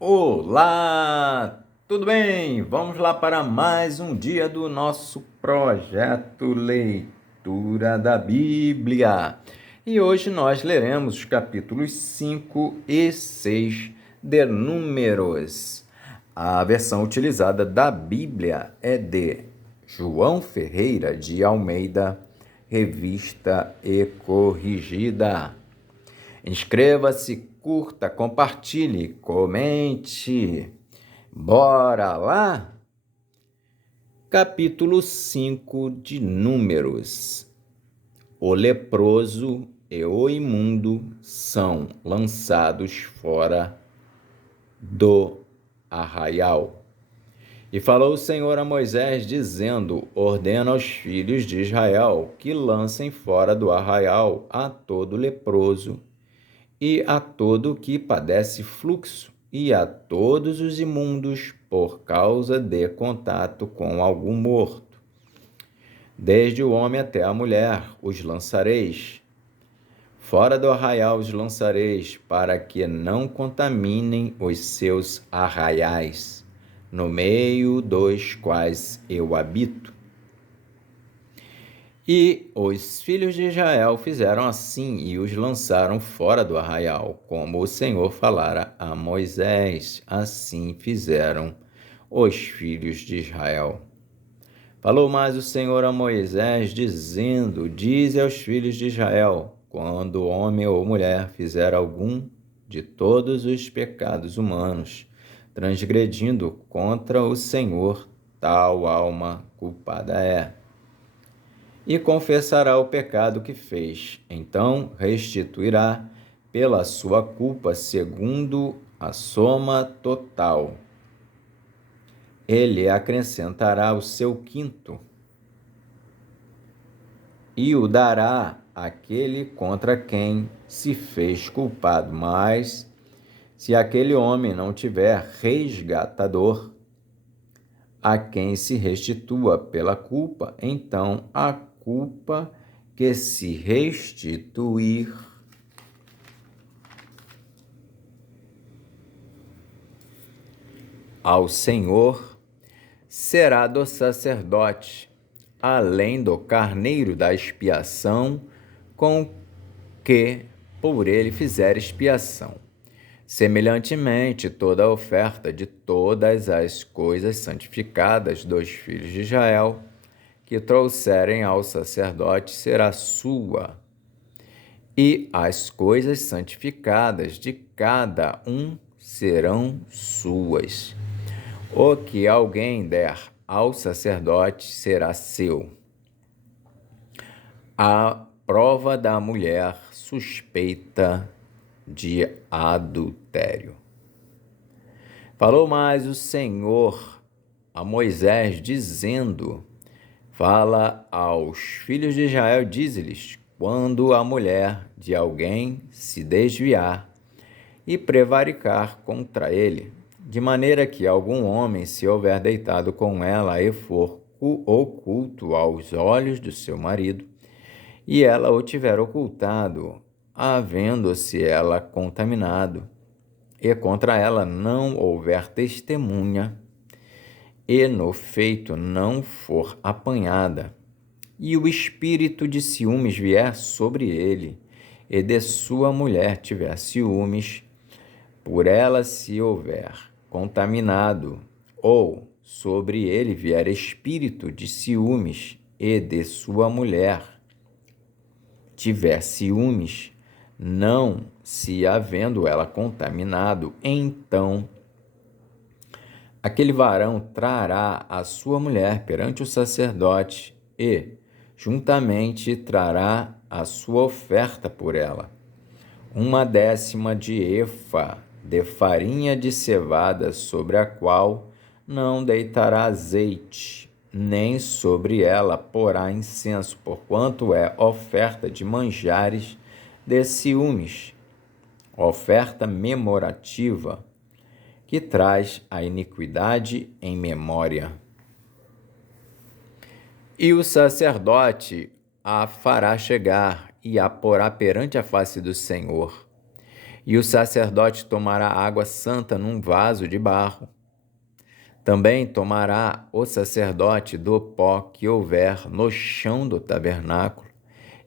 Olá, tudo bem? Vamos lá para mais um dia do nosso projeto Leitura da Bíblia. E hoje nós leremos os capítulos 5 e 6 de Números. A versão utilizada da Bíblia é de João Ferreira de Almeida, revista e corrigida. Inscreva-se, curta, compartilhe, comente. Bora lá? Capítulo 5 de Números. O leproso e o imundo são lançados fora do arraial. E falou o Senhor a Moisés, dizendo: ordena aos filhos de Israel que lancem fora do arraial a todo leproso, e a todo o que padece fluxo, e a todos os imundos por causa de contato com algum morto. Desde o homem até a mulher os lançareis. Fora do arraial os lançareis, para que não contaminem os seus arraiais, no meio dos quais eu habito. E os filhos de Israel fizeram assim e os lançaram fora do arraial, como o Senhor falara a Moisés. Assim fizeram os filhos de Israel. Falou mais o Senhor a Moisés, dizendo: dize aos filhos de Israel, quando homem ou mulher fizer algum de todos os pecados humanos, transgredindo contra o Senhor, tal alma culpada é. E confessará o pecado que fez. Então restituirá pela sua culpa segundo a soma total. Ele acrescentará o seu quinto e o dará àquele contra quem se fez culpado. Mas, se aquele homem não tiver resgatador, a quem se restitua pela culpa, então a culpa que se restituir ao Senhor será do sacerdote, além do carneiro da expiação, com que por ele fizer expiação. Semelhantemente, toda a oferta de todas as coisas santificadas dos filhos de Israel que trouxerem ao sacerdote será sua, e as coisas santificadas de cada um serão suas. O que alguém der ao sacerdote será seu. A prova da mulher suspeita de adultério. Falou mais o Senhor a Moisés, dizendo: fala aos filhos de Israel, dize-lhes: quando a mulher de alguém se desviar e prevaricar contra ele, de maneira que algum homem se houver deitado com ela e for oculto aos olhos do seu marido, e ela o tiver ocultado, havendo-se ela contaminado, e contra ela não houver testemunha, e no feito não for apanhada, e o espírito de ciúmes vier sobre ele, e de sua mulher tiver ciúmes, por ela se houver contaminado, ou sobre ele vier espírito de ciúmes, e de sua mulher tiver ciúmes, não se havendo ela contaminado, então aquele varão trará a sua mulher perante o sacerdote e, juntamente, trará a sua oferta por ela, 1/10 de efa de farinha de cevada, sobre a qual não deitará azeite, nem sobre ela porá incenso, porquanto é oferta de manjares de ciúmes, oferta memorativa, que traz a iniquidade em memória. E o sacerdote a fará chegar e a porá perante a face do Senhor. E o sacerdote tomará água santa num vaso de barro. Também tomará o sacerdote do pó que houver no chão do tabernáculo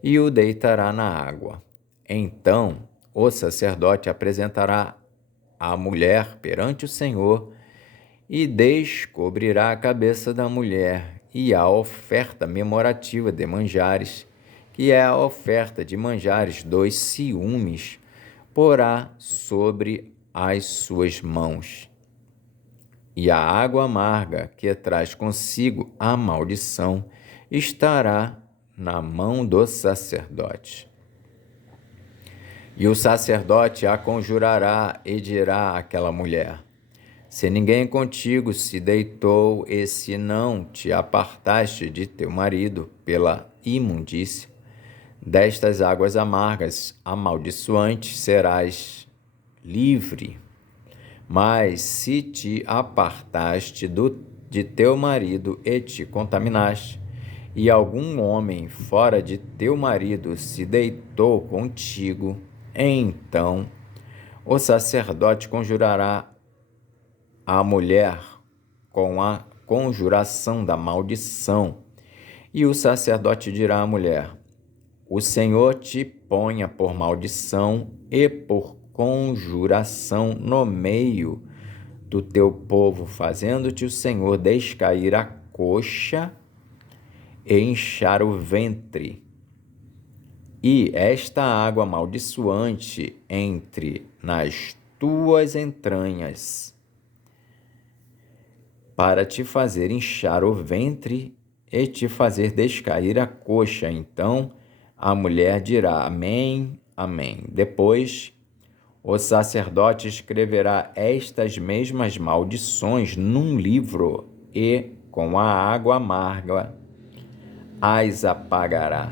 e o deitará na água. Então o sacerdote apresentará a mulher perante o Senhor e descobrirá a cabeça da mulher e a oferta memorativa de manjares, que é a oferta de manjares dos ciúmes, porá sobre as suas mãos. E a água amarga, que traz consigo a maldição, estará na mão do sacerdote. E o sacerdote a conjurará e dirá àquela mulher: se ninguém contigo se deitou e se não te apartaste de teu marido pela imundícia, destas águas amargas amaldiçoantes serás livre. Mas se te apartaste de teu marido e te contaminaste, e algum homem fora de teu marido se deitou contigo, então o sacerdote conjurará a mulher com a conjuração da maldição, e o sacerdote dirá à mulher: o Senhor te ponha por maldição e por conjuração no meio do teu povo, fazendo-te o Senhor descair a coxa e inchar o ventre. E esta água amaldiçoante entre nas tuas entranhas, para te fazer inchar o ventre e te fazer descair a coxa. Então a mulher dirá: amém, amém. Depois o sacerdote escreverá estas mesmas maldições num livro e, com a água amarga, as apagará.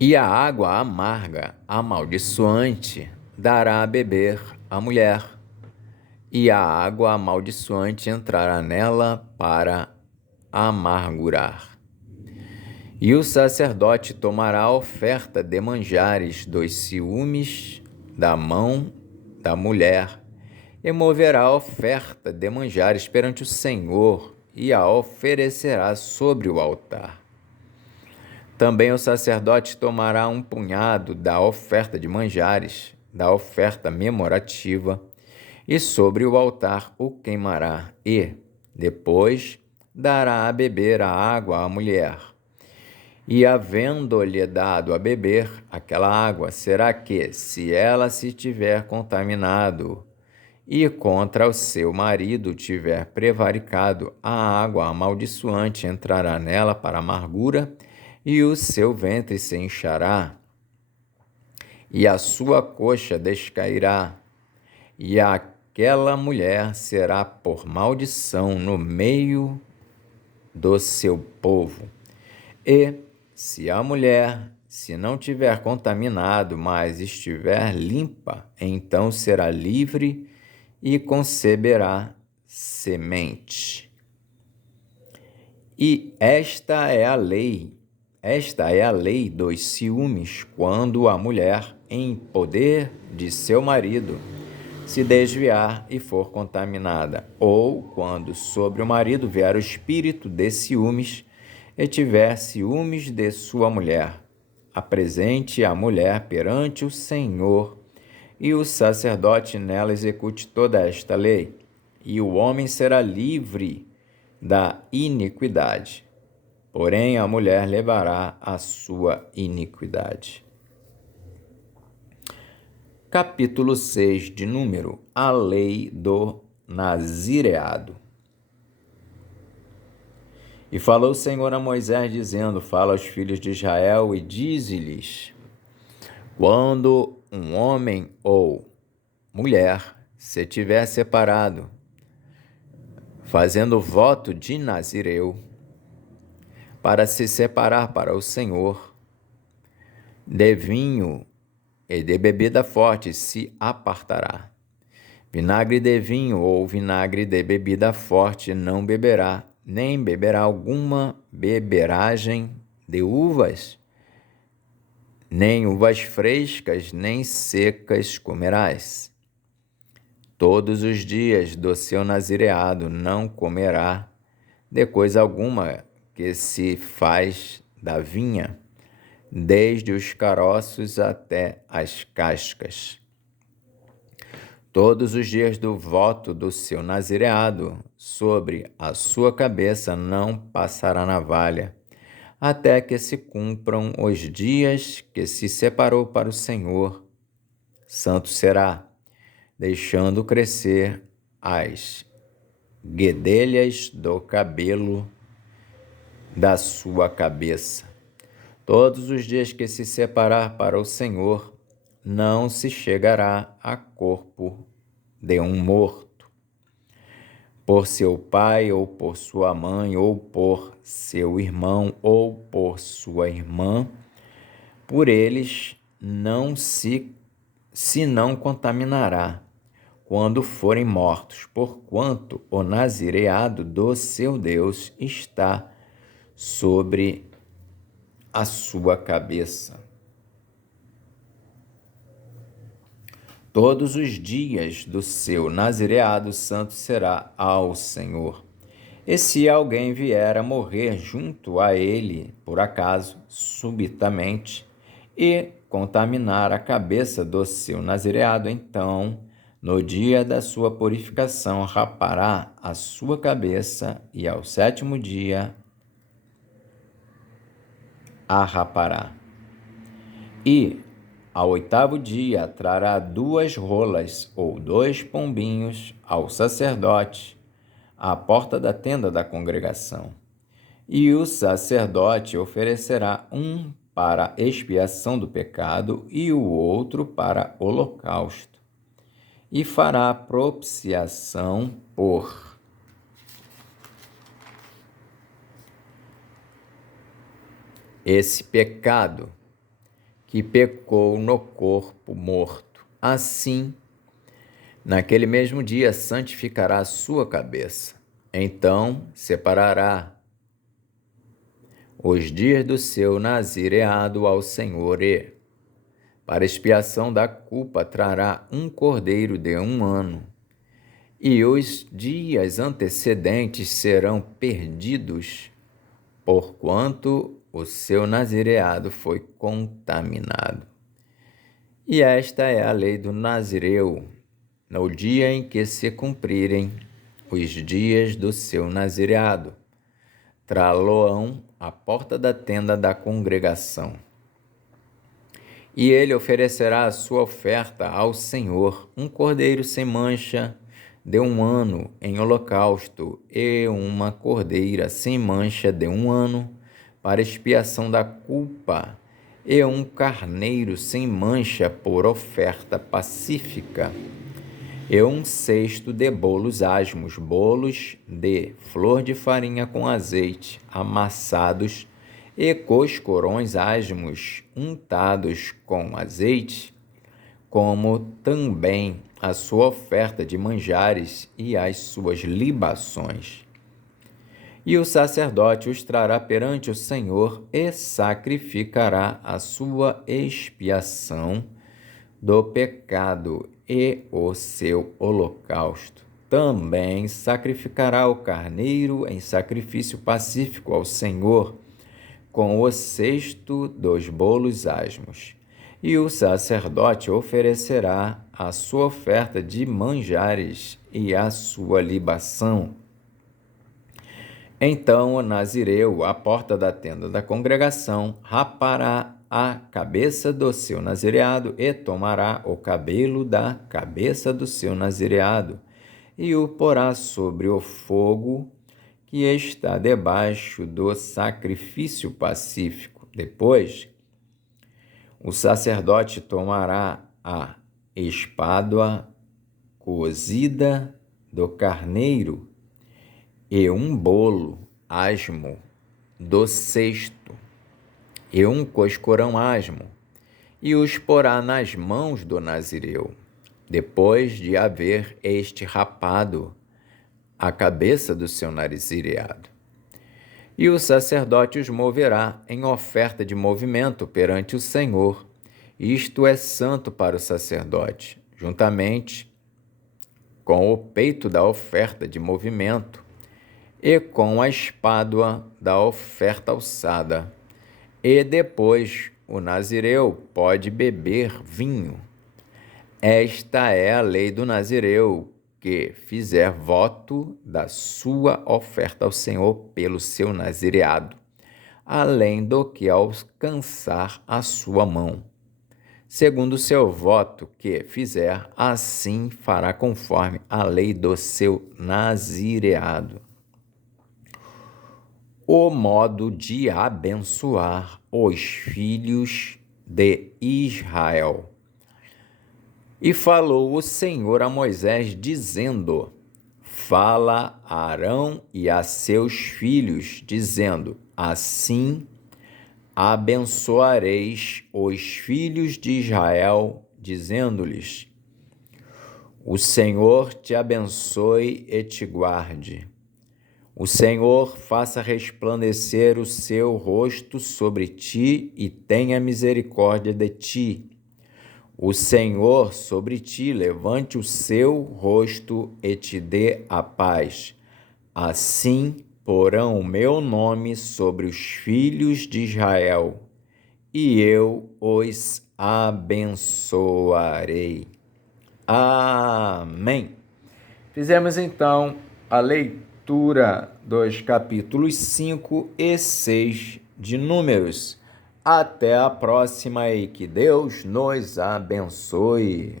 E a água amarga, amaldiçoante, dará a beber a mulher, e a água amaldiçoante entrará nela para amargurar. E o sacerdote tomará a oferta de manjares dos ciúmes da mão da mulher, e moverá a oferta de manjares perante o Senhor, e a oferecerá sobre o altar. Também o sacerdote tomará um punhado da oferta de manjares, da oferta memorativa, e sobre o altar o queimará, e, depois, dará a beber a água à mulher. E, havendo-lhe dado a beber aquela água, será que, se ela se tiver contaminado e contra o seu marido tiver prevaricado, a água amaldiçoante entrará nela para amargura, e o seu ventre se inchará, e a sua coxa descairá, e aquela mulher será por maldição no meio do seu povo. E, se a mulher se não tiver contaminado, mas estiver limpa, então será livre e conceberá semente. E esta é a lei dos ciúmes, quando a mulher, em poder de seu marido, se desviar e for contaminada, ou quando sobre o marido vier o espírito de ciúmes e tiver ciúmes de sua mulher. Apresente a mulher perante o Senhor, e o sacerdote nela execute toda esta lei, e o homem será livre da iniquidade. Porém, a mulher levará a sua iniquidade. Capítulo 6 de Número, a lei do nazireado. E falou o Senhor a Moisés, dizendo: fala aos filhos de Israel e dize-lhes: quando um homem ou mulher se tiver separado, fazendo voto de nazireu, para se separar para o Senhor, de vinho e de bebida forte se apartará. Vinagre de vinho ou vinagre de bebida forte não beberá, nem beberá alguma beberagem de uvas, nem uvas frescas nem secas comerás. Todos os dias do seu nazireado não comerá de coisa alguma que se faz da vinha, desde os caroços até as cascas. Todos os dias do voto do seu nazireado, sobre a sua cabeça não passará navalha, até que se cumpram os dias que se separou para o Senhor. Santo será, deixando crescer as guedelhas do cabelo da sua cabeça. Todos os dias que se separar para o Senhor, não se chegará a corpo de um morto, por seu pai, ou por sua mãe, ou por seu irmão, ou por sua irmã, por eles não se não contaminará, quando forem mortos, porquanto o nazireado do seu Deus está sobre a sua cabeça. Todos os dias do seu nazireado santo será ao Senhor. E se alguém vier a morrer junto a ele, por acaso, subitamente, e contaminar a cabeça do seu nazireado, então, no dia da sua purificação, rapará a sua cabeça, e ao 7º dia a rapará. E ao 8º dia trará 2 rolas ou 2 pombinhos ao sacerdote à porta da tenda da congregação. E o sacerdote oferecerá um para expiação do pecado e o outro para holocausto. E fará propiciação por esse pecado que pecou no corpo morto. Assim, naquele mesmo dia santificará a sua cabeça. Então separará os dias do seu nazireado ao Senhor e, para expiação da culpa, trará um cordeiro de 1 ano. E os dias antecedentes serão perdidos, porquanto o seu nazireado foi contaminado. E esta é a lei do nazireu, no dia em que se cumprirem os dias do seu nazireado. Trá-lo-ão à porta da tenda da congregação. E ele oferecerá a sua oferta ao Senhor, um cordeiro sem mancha de 1 ano em holocausto, e uma cordeira sem mancha de 1 ano para expiação da culpa, e um carneiro sem mancha por oferta pacífica, e 1/6 de bolos asmos, bolos de flor de farinha com azeite, amassados, e coscorões asmos untados com azeite, como também a sua oferta de manjares e as suas libações. E o sacerdote os trará perante o Senhor e sacrificará a sua expiação do pecado e o seu holocausto. Também sacrificará o carneiro em sacrifício pacífico ao Senhor, com o 6º dos bolos asmos. E o sacerdote oferecerá a sua oferta de manjares e a sua libação. Então o nazireu, à porta da tenda da congregação, rapará a cabeça do seu nazireado e tomará o cabelo da cabeça do seu nazireado e o porá sobre o fogo que está debaixo do sacrifício pacífico. Depois, o sacerdote tomará a espádua cozida do carneiro e um bolo asmo do 6º, e um coscorão asmo, e os porá nas mãos do nazireu, depois de haver este rapado a cabeça do seu nazireado. E o sacerdote os moverá em oferta de movimento perante o Senhor. Isto é santo para o sacerdote, juntamente com o peito da oferta de movimento e com a espádua da oferta alçada. E depois o nazireu pode beber vinho. Esta é a lei do nazireu, que fizer voto da sua oferta ao Senhor pelo seu nazireado, além do que alcançar a sua mão. Segundo o seu voto que fizer, assim fará conforme a lei do seu nazireado. O modo de abençoar os filhos de Israel. E falou o Senhor a Moisés, dizendo: Fala a Arão e a seus filhos, dizendo: Assim abençoareis os filhos de Israel, dizendo-lhes: O Senhor te abençoe e te guarde. O Senhor faça resplandecer o seu rosto sobre ti e tenha misericórdia de ti. O Senhor sobre ti levante o seu rosto e te dê a paz. Assim porão o meu nome sobre os filhos de Israel, e eu os abençoarei. Amém. Fizemos então a leitura dos capítulos 5 e 6 de Números. Até a próxima e que Deus nos abençoe.